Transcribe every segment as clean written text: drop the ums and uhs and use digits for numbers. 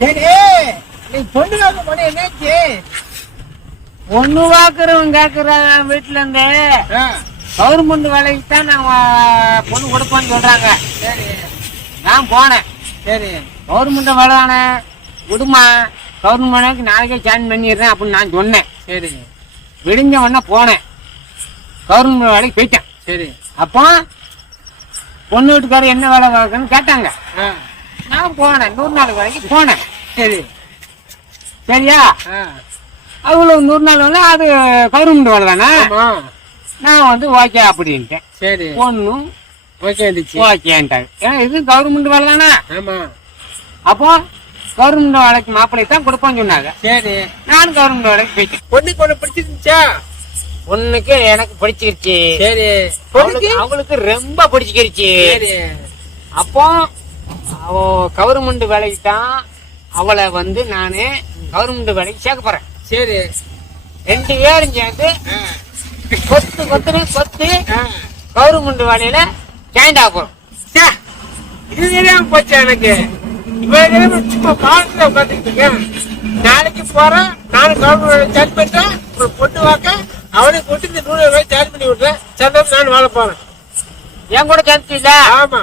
சரி, நீ பொண்ணு வாங்க போன என்னாச்சு? பொண்ணு வாக்குறவன் கேக்குற வீட்டுல இருந்து கவர்மெண்ட் வேலைக்கு தான் நான் பொண்ணு கொடுப்பேன்னு சொல்றாங்க. சரி, நான் போனேன். சரி, கவர்மெண்ட் வேலை தானே விடுமா, கவர்மெண்ட் வேலைக்கு நாளைக்கே ஜாயின் பண்ணிடுறேன் அப்படின்னு நான் சொன்னேன். சரி, விடிஞ்ச உடனே போனேன், கவர்மெண்ட் வேலைக்கு போயிட்டேன். சரி. அப்போ பொண்ணு வீட்டுக்காரர் என்ன வேலை பார்க்கணும்னு கேட்டாங்க. நான் போனேன், 100 நாள் வேலைக்கு போனேன். சரி, சரியா? அவ்வளவு 100 நாள் வேலை, அது கவர்மெண்ட் வேலை தானே. நான் வந்து ஓகே அப்படின்ட்டேன். சரி, பொண்ணும் ஓகே இருந்துச்சு. ஓகேன்ட்டாங்க. ஏன்னா இது கவர்மெண்ட் வேலை தானே. ஆமா. அப்போ கவர்மெண்ட் வேலைக்கு மாப்பிள்ளை தான் கொடுப்போம்னு சொன்னாங்க. சரி, நானும் கவர்மெண்ட் வேலைக்கு போயிட்டேன். பொண்ணுக்கு ஒண்ணு பிடிச்சிருந்துச்சா? பொண்ணுக்கு எனக்கு பிடிச்சிருச்சு. சரி, அவங்களுக்கு ரொம்ப பிடிச்சிருச்சு. சரி. அப்போ அவ கவர்மெண்ட் வேலைக்கு தான் அவளை வந்து நானு கவர்மெண்ட் வேலைக்கு சேர்க்க போறேன். சரி, 2 பேரும் சேர்ந்து கொத்து கவர்மெண்ட் வேலையில ஜாயின் ஆக போறோம். இது தெரியாம போச்சு எனக்கு. இவங்க சும்மா பாடத்துல உட்காந்துக்கிட்டு நாளைக்கு போறேன், நானும் கவர்மெண்ட் ஜாயின் பண்றேன். ஒரு பொண்ணு வாக்க அவனுக்கு கொண்டு இந்த 100 ரூபாய் ஜாயின் பண்ணி விடுறேன். சந்தோஷம், நான் வாழ போறேன். என் கூட சேர்ந்துல. ஆமா,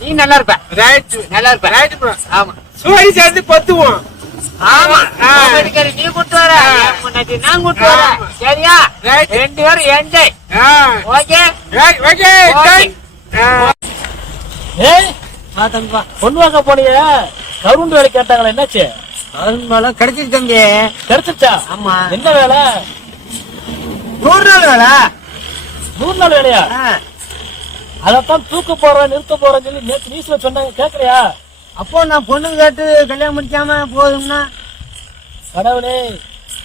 நீ நல்லா இருப்ப. ரைட், நல்லா இருப்ப. Right bro. ஆமா, சூழி சேர்ந்து பத்துவோம். ஆமா, நீ கூட்டு வர, நான் கூட்டு வரேன். சரியா? 2 பேரும் என்ஜாய். Okay, okay. பொண்ணு வாங்க போனீங்க, கவர்மெண்ட் வேலை கேட்டாங்களா? என்னாச்சு? கவர்மெண்ட் கிடைச்சிருச்சு தம்பி. கிடைச்சிருச்சா? ஆமா. என்ன வேலை? 100 நாள் வேலை. 100 நாள் வேலையா? அதத்தான் தூக்க போறேன், நிறுத்த போறேன்னு சொல்லி நேற்று நியூஸ்ல சொன்னாங்க, கேக்குறியா? அப்போ நான் பொண்ணு கேட்டு கல்யாணம் முடிக்காம போதும்னா கடவுளே,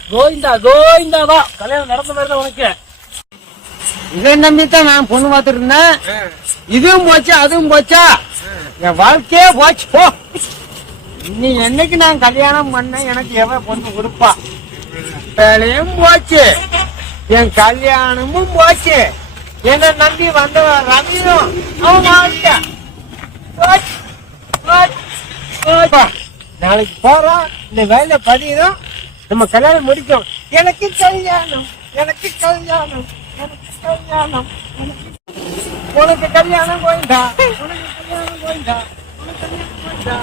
கோவிந்தா கோவிந்தாதான். கல்யாணம் நடந்த மாதிரி தான் உனக்கு. இதை நம்பித்தான் நான் பொண்ணு பார்த்துட்டு இருந்தேன். இதுவும் போச்சு, அதுவும் போச்சா, என் வாழ்க்கையே போச்சு. போ, இனி என்னைக்கு நான் கல்யாணம் பண்ண எனக்கு எவன் பொண்ணு கொடுப்பா? வேலையும் போச்சு, என் கல்யாணமும் போச்சு. என்ன நம்பி வந்தவன் ரவியும் அவன் வாழ்க்கை போச்சு. நாளைக்கு போறோம், இந்த வேலை பதியும், நம்ம கல்யாணம் முடிக்கும். எனக்கு கல்யாணம், எனக்கு கல்யாணம், எனக்கு கல்யாணம், உனக்கு கல்யாணம் போயிட்டா, உனக்கு கல்யாணம் போயிட்டா, உனக்கு கல்யாணம் போயிட்டா.